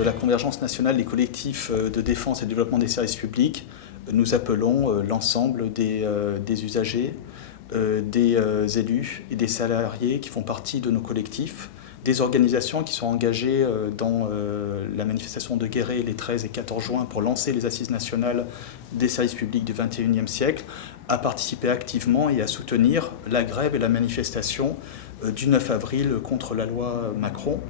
de la Convergence nationale des collectifs de défense et de développement des services publics, nous appelons l'ensemble des usagers, des élus et des salariés qui font partie de nos collectifs, des organisations qui sont engagées dans la manifestation de Guéret les 13 et 14 juin pour lancer les assises nationales des services publics du XXIe siècle, à participer activement et à soutenir la grève et la manifestation du 9 avril contre la loi Macron.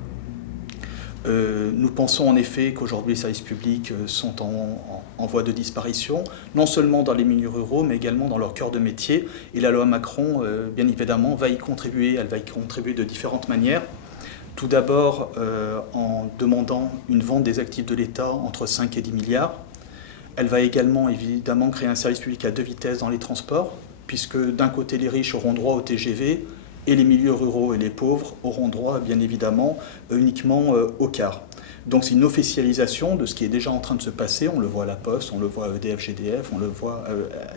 Nous pensons en effet qu'aujourd'hui les services publics sont en voie de disparition, non seulement dans les milieux ruraux, mais également dans leur cœur de métier. Et la loi Macron, bien évidemment, va y contribuer. Elle va y contribuer de différentes manières. Tout d'abord en demandant une vente des actifs de l'État entre 5 et 10 milliards. Elle va également évidemment créer un service public à deux vitesses dans les transports, puisque d'un côté les riches auront droit au TGV, et les milieux ruraux et les pauvres auront droit, bien évidemment, uniquement au car. Donc c'est une officialisation de ce qui est déjà en train de se passer. On le voit à la Poste, on le voit à EDF-GDF, on le voit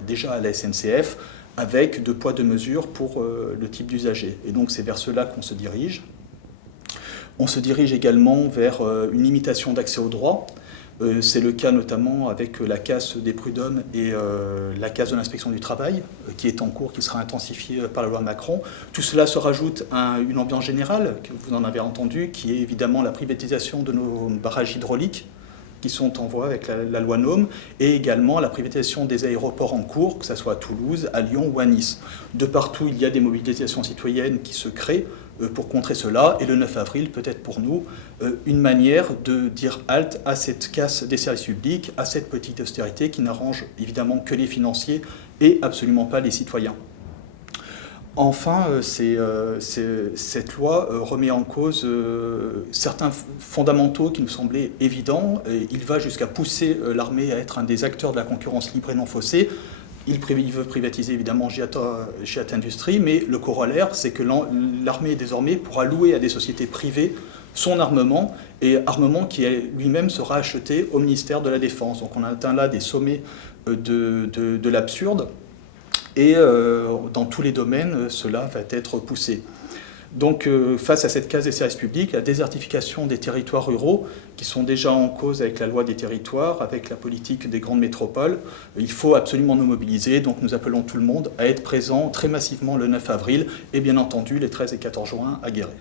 déjà à la SNCF, avec deux poids, deux mesures pour le type d'usager. Et donc c'est vers cela qu'on se dirige. On se dirige également vers une limitation d'accès aux droits. C'est le cas notamment avec la casse des prud'hommes et la casse de l'inspection du travail, qui est en cours, qui sera intensifiée par la loi Macron. Tout cela se rajoute à une ambiance générale, que vous en avez entendu, qui est évidemment la privatisation de nos barrages hydrauliques, qui sont en voie avec la loi NOM, et également la privatisation des aéroports en cours, que ce soit à Toulouse, à Lyon ou à Nice. De partout, il y a des mobilisations citoyennes qui se créent pour contrer cela, et le 9 avril peut être pour nous une manière de dire halte à cette casse des services publics, à cette petite austérité qui n'arrange évidemment que les financiers et absolument pas les citoyens. Enfin, cette loi remet en cause certains fondamentaux qui nous semblaient évidents. Il va jusqu'à pousser l'armée à être un des acteurs de la concurrence libre et non faussée. Il veut privatiser évidemment GIAT Industries, mais le corollaire, c'est que l'armée désormais pourra louer à des sociétés privées son armement, et armement qui lui-même sera acheté au ministère de la Défense. Donc on atteint là des sommets de l'absurde, et dans tous les domaines, cela va être poussé. Donc face à cette casse des services publics, la désertification des territoires ruraux, qui sont déjà en cause avec la loi des territoires, avec la politique des grandes métropoles, il faut absolument nous mobiliser. Donc nous appelons tout le monde à être présent très massivement le 9 avril, et bien entendu les 13 et 14 juin à Guéret.